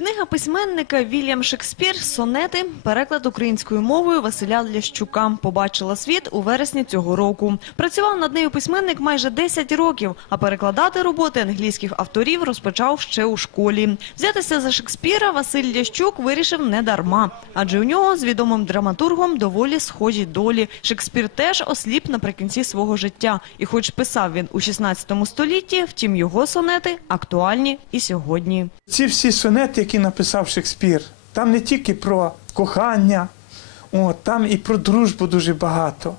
Книга письменника Вільям Шекспір «Сонети» переклад українською мовою Василя Лящука побачила світ у вересні цього року. Працював над нею письменник майже 10 років, а перекладати роботи англійських авторів розпочав ще у школі. Взятися за Шекспіра Василь Лящук вирішив не дарма, адже у нього з відомим драматургом доволі схожі долі. Шекспір теж осліп наприкінці свого життя, і хоч писав він у 16 столітті, втім його сонети актуальні і сьогодні. Ці всі сонети, які написав Шекспір, там не тільки про кохання, о, там і про дружбу дуже багато,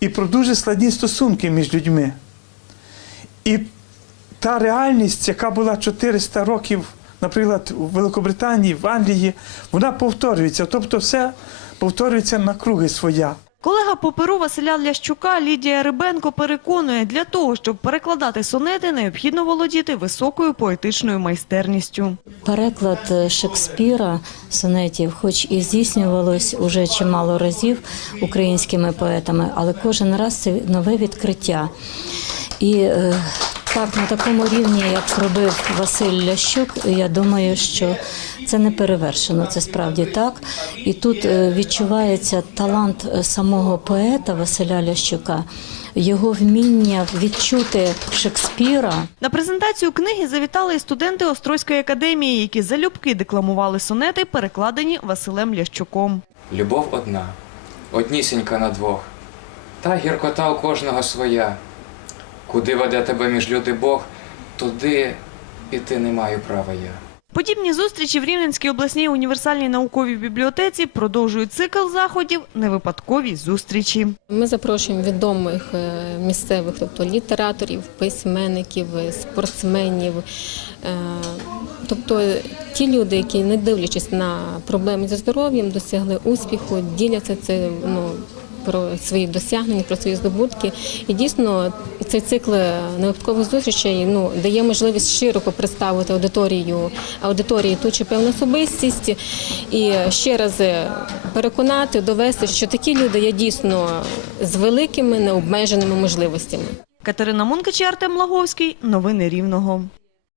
і про дуже складні стосунки між людьми. І та реальність, яка була 400 років, наприклад, у Великобританії, в Англії, вона повторюється. Тобто все повторюється на круги своя. Колега паперу Василя Лящука Лідія Рибенко переконує, для того, щоб перекладати сонети, необхідно володіти високою поетичною майстерністю. Переклад е, Шекспіра сонетів, хоч і здійснювалось уже чимало разів українськими поетами, але кожен раз це нове відкриття. І е, так, на такому рівні, як зробив Василь Лящук, я думаю, що це не перевершено, це справді так. І тут е, відчувається талант е, самого поета Василя Лящука, його вміння відчути Шекспіра. На презентацію книги завітали і студенти Острозької академії, які залюбки декламували сонети, перекладені Василем Лящуком. Любов одна, однісінька на двох, та гіркота у кожного своя. Куди веде тебе між люди Бог, туди іти не маю права я. Подібні зустрічі в Рівненській обласній універсальній науковій бібліотеці продовжують цикл заходів «Невипадкові зустрічі». Ми запрошуємо відомих е, місцевих, тобто літераторів, письменників, е, спортсменів. е, Тобто ті люди, які, не дивлячись на проблеми зі здоров'ям, досягли успіху, діляться це ну, про свої досягнення, про свої здобутки. І дійсно цей цикл невипадкових зустрічей ну, дає можливість широко представити аудиторію, аудиторії ту чи певну особистість і ще раз е, переконати, довести, що такі люди є дійсно з великими необмеженими можливостями. Катерина Мункач і Артем Лаговський. Новини Рівного.